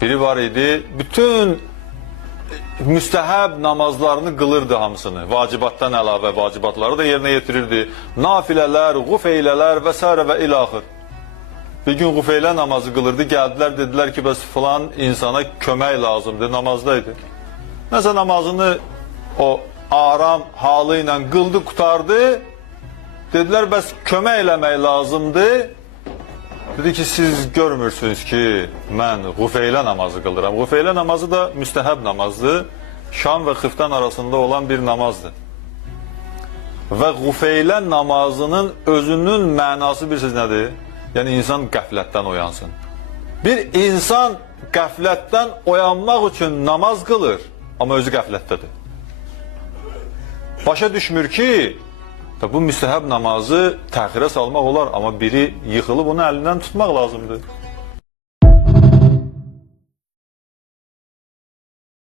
biri var idi, bütün müstəhəb namazlarını qılırdı hamısını. Vacibatdan əlavə vacibatları da yerinə yetirirdi. Nafilələr, qufeylələr və s. və ilaxır. Bir gün qufeylə namazı qılırdı, gəldilər, dedilər ki, bəs filan insana kömək lazımdır, namazdaydı. Nəsə namazını o aram halı ilə qıldı, qutardı. Dedilər, bəs kömək eləmək lazımdır. Dedi ki, siz görmürsünüz ki, mən qufeylə namazı qılıram. Qufeylə namazı da müstəhəb namazdır. Şam və xiftan arasında olan bir namazdır. Və qufeylə namazının özünün mənası bilirsiniz nədir? Yəni, insan qəflətdən oyansın. Bir insan qəflətdən oyanmaq üçün namaz qılır, amma özü qəflətdədir. Başa düşmür ki, bu müstəhəb namazı təxirə salmaq olar, amma biri yıxılıb onu əlindən tutmaq lazımdır.